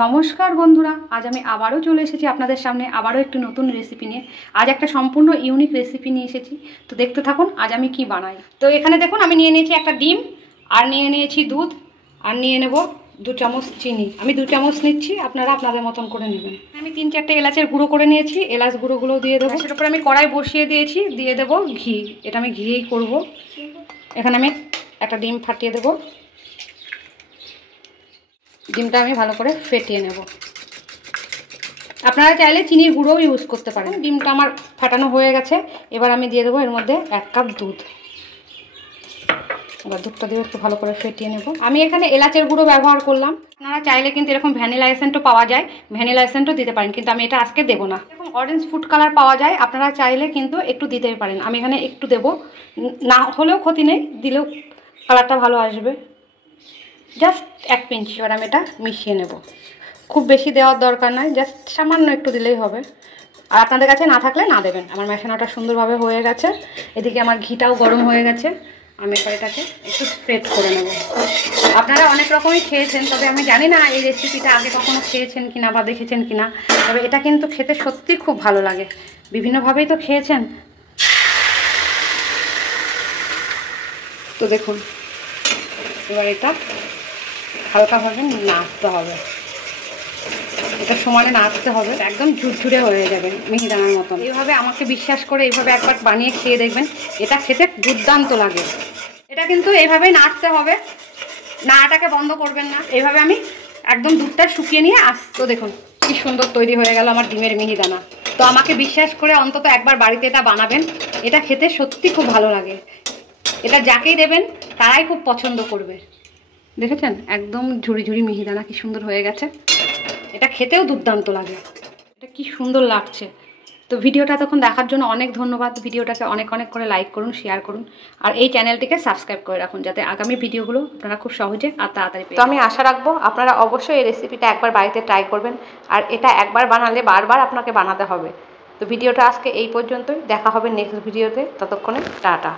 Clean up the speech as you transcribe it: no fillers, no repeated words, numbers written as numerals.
নমস্কার বন্ধুরা, আজ আমি আবারও চলে এসেছি আপনাদের সামনে আবারও একটি নতুন রেসিপি নিয়ে। আজ একটা সম্পূর্ণ ইউনিক রেসিপি নিয়ে এসেছি, তো দেখতে থাকুন আজ আমি কি বানাই। তো এখানে দেখুন আমি নিয়ে নিয়েছি একটা ডিম, আর নিয়ে নিয়েছি দুধ, আর নিয়ে নেব 2 চামচ চিনি। আমি 2 চামচ নিচ্ছি, আপনারা আপনাদের মতন করে নেবেন। আমি 3-4টে এলাচের গুঁড়ো করে নিয়েছি, এলাচ গুঁড়োগুলো দিয়ে দেবো। সেটার উপরে আমি কড়াই বসিয়ে দিয়েছি, দিয়ে দেবো ঘি। এটা আমি ঘিয়েই করব। এখানে আমি একটা ডিম ফাটিয়ে দেবো। ডিমটা আমি ভালো করে ফেটিয়ে নেব। আপনারা চাইলে চিনির গুঁড়োও ইউজ করতে পারেন। ডিমটা আমার ফাটানো হয়ে গেছে, এবার আমি দিয়ে দেবো এর মধ্যে 1 কাপ দুধ। এবার দুধটা দিয়ে একটু ভালো করে ফেটিয়ে নেব। আমি এখানে এলাচের গুঁড়ো ব্যবহার করলাম, আপনারা চাইলে কিন্তু এরকম ভ্যানিলা এসেন্টও পাওয়া যায়, ভ্যানিলা এসেন্টও দিতে পারেন, কিন্তু আমি এটা আজকে দেবো না। এরকম অরেঞ্জ ফুড কালার পাওয়া যায়, আপনারা চাইলে কিন্তু একটু দিতেই পারেন। আমি এখানে একটু দেবো, না হলেও ক্ষতি নেই, দিলেও কালারটা ভালো আসবে। Just 1 pinch. এবার আমি এটা মিশিয়ে নেব। খুব বেশি দেওয়ার দরকার নয়, জাস্ট সামান্য একটু দিলেই হবে। আর আপনাদের কাছে না থাকলে না দেবেন। আমার মেশানোটা সুন্দরভাবে হয়ে গেছে, এদিকে আমার ঘিটাও গরম হয়ে গেছে। আমি এবার এটাকে একটু স্প্রেড করে নেব। আপনারা অনেক রকমই খেয়েছেন, তবে আমি জানি না এই রেসিপিটা আগে কখনো খেয়েছেন কিনা বা দেখেছেন কিনা, তবে এটা কিন্তু খেতে সত্যি খুব ভালো লাগে। বিভিন্নভাবেই তো খেয়েছেন। তো দেখুন, এবার এটা হালকাভাবে নাড়তে হবে, এটা সমানে নাড়তে হবে, একদম ঝুরঝুরে হয়ে যাবে মিহিদানার মতন। এইভাবে আমাকে বিশ্বাস করে এইভাবে একবার বানিয়ে খেয়ে দেখবেন, এটা খেতে দুর্দান্ত লাগে। এটা কিন্তু এইভাবেই নাড়তে হবে, নাড়াটাকে বন্ধ করবেন না। এইভাবে আমি একদম দুধটা শুকিয়ে নিয়ে তো দেখুন কি সুন্দর তৈরি হয়ে গেল আমার ডিমের মিহিদানা। তো আমাকে বিশ্বাস করে অন্তত একবার বাড়িতে এটা বানাবেন, এটা খেতে সত্যি খুব ভালো লাগে। এটা যাকেই দেবেন তারাই খুব পছন্দ করবে। দেখেছেন একদম ঝুড়ি ঝুড়ি মিহিদানা কি সুন্দর হয়ে গেছে। এটা খেতেও দুর্দান্ত লাগে, এটা কি সুন্দর লাগছে। তো ভিডিওটা তখন দেখার জন্য অনেক ধন্যবাদ। ভিডিওটাকে অনেক অনেক করে লাইক করুন, শেয়ার করুন, আর এই চ্যানেলটিকে সাবস্ক্রাইব করে রাখুন, যাতে আগামী ভিডিওগুলো আপনারা খুব সহজে আর তাড়াতাড়ি পেয়ে। তো আমি আশা রাখবো আপনারা অবশ্যই এই রেসিপিটা একবার বাড়িতে ট্রাই করবেন, আর এটা একবার বানালে বারবার আপনাকে বানাতে হবে। তো ভিডিওটা আজকে এই পর্যন্তই, দেখা হবে নেক্সট ভিডিওতে। ততক্ষণে টাটা।